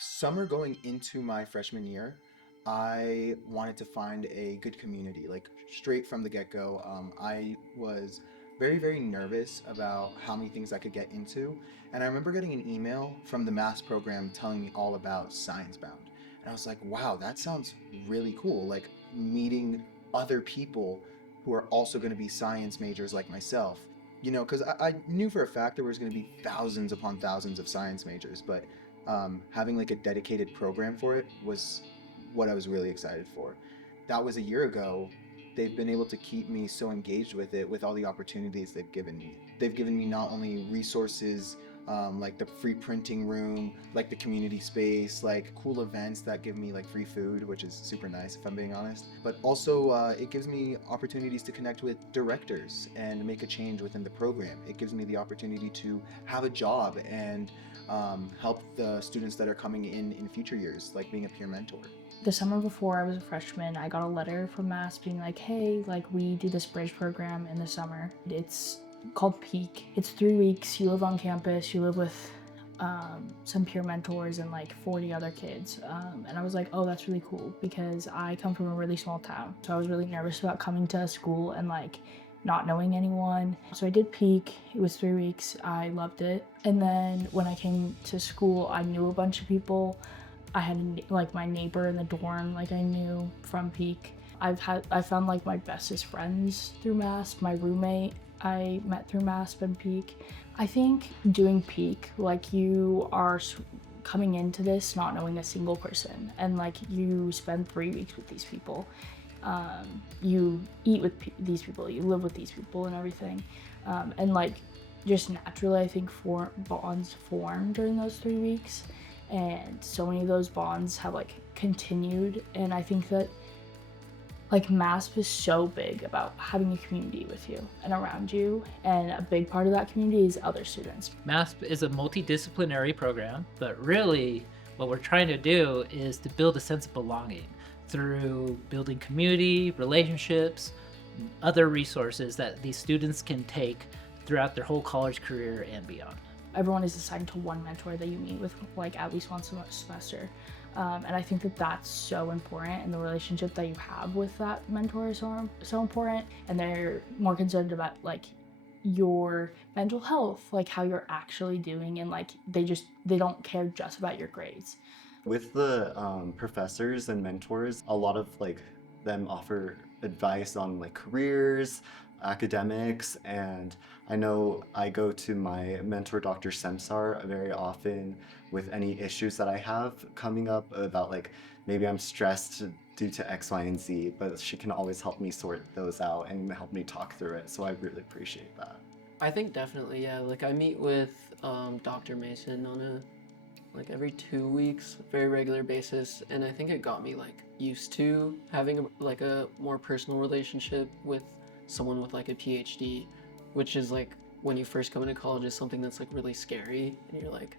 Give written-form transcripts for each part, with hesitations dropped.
Summer going into my freshman year, I wanted to find a good community, like straight from the get-go. I was very, very nervous about how many things I could get into. And I remember getting an email from the MASP program telling me all about Science Bound. And I was like, wow, that sounds really cool. Like meeting other people who are also going to be science majors like myself. Because I knew for a fact there was going to be thousands upon thousands of science majors, but having like a dedicated program for it was what I was really excited for. That was a year ago. They've been able to keep me so engaged with it with all the opportunities they've given me. They've given me not only resources like the free printing room, like the community space, like cool events that give me like free food, which is super nice if I'm being honest. But also, it gives me opportunities to connect with directors and make a change within the program. It gives me the opportunity to have a job and help the students that are coming in future years, like being a peer mentor. The summer before I was a freshman, I got a letter from MASP being like, hey, like we do this bridge program in the summer. It's called PEAC. It's 3 weeks. You live on campus. You live with some peer mentors and like 40 other kids. And I was like, oh, that's really cool because I come from a really small town. So I was really nervous about coming to a school and like not knowing anyone. So I did PEAC. It was 3 weeks. I loved it. And then when I came to school, I knew a bunch of people. I had like my neighbor in the dorm, like I knew from PEAC. I found like my bestest friends through MASP. My roommate I met through MASP and PEAC. I think doing PEAC, like you are coming into this not knowing a single person, and like you spend 3 weeks with these people. You eat with these people, you live with these people, and everything, and like just naturally, I think bonds form during those 3 weeks, and so many of those bonds have like continued. And I think that like MASP is so big about having a community with you and around you, and a big part of that community is other students. MASP is a multidisciplinary program, but really what we're trying to do is to build a sense of belonging through building community, relationships, other resources that these students can take throughout their whole college career and beyond. Everyone is assigned to one mentor that you meet with like at least once a semester. And I think that that's so important, and the relationship that you have with that mentor is so important, and they're more concerned about like your mental health, like how you're actually doing, and like they don't care just about your grades. With the professors and mentors, a lot of like them offer advice on like careers, academics, and I know I go to my mentor, Dr. Semsar, very often with any issues that I have coming up about like maybe I'm stressed due to X, Y, and Z, but she can always help me sort those out and help me talk through it. So I really appreciate that. I think definitely, yeah. Like I meet with Dr. Mason on a like every 2 weeks, very regular basis, and I think it got me like used to having like a more personal relationship with someone with like a PhD, which is like when you first come into college is something that's like really scary, and you're like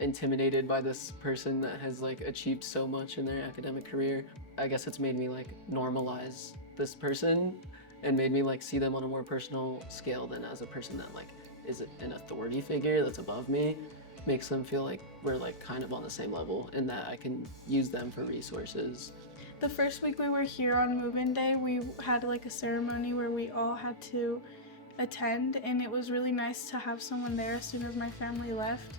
intimidated by this person that has like achieved so much in their academic career. I guess it's made me like normalize this person and made me like see them on a more personal scale than as a person that like is an authority figure that's above me. Makes them feel like we're like kind of on the same level and that I can use them for resources. The first week we were here on move-in day, we had like a ceremony where we all had to attend, and it was really nice to have someone there as soon as my family left.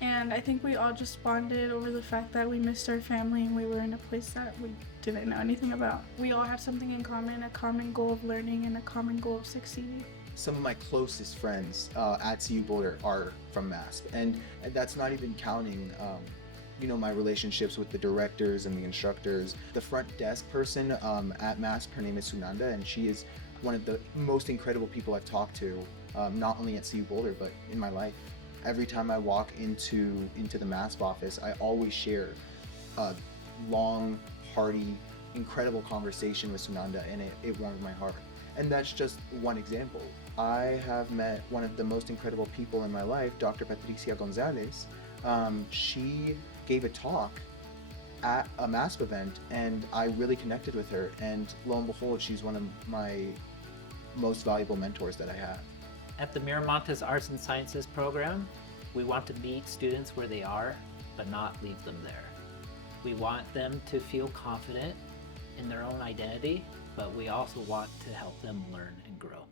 And I think we all just bonded over the fact that we missed our family and we were in a place that we didn't know anything about. We all had something in common, a common goal of learning and a common goal of succeeding. Some of my closest friends at CU Boulder are from MASP, and that's not even counting my relationships with the directors and the instructors. The front desk person at MASP, her name is Sunanda, and she is one of the most incredible people I've talked to, not only at CU Boulder, but in my life. Every time I walk into the MASP office, I always share a long, hearty, incredible conversation with Sunanda, and it warmed my heart. And that's just one example. I have met one of the most incredible people in my life, Dr. Patricia Gonzalez. She gave a talk at a MASP event, and I really connected with her. And lo and behold, she's one of my most valuable mentors that I have. At the Miramontes Arts and Sciences Program, we want to meet students where they are but not leave them there. We want them to feel confident in their own identity, but we also want to help them learn and grow.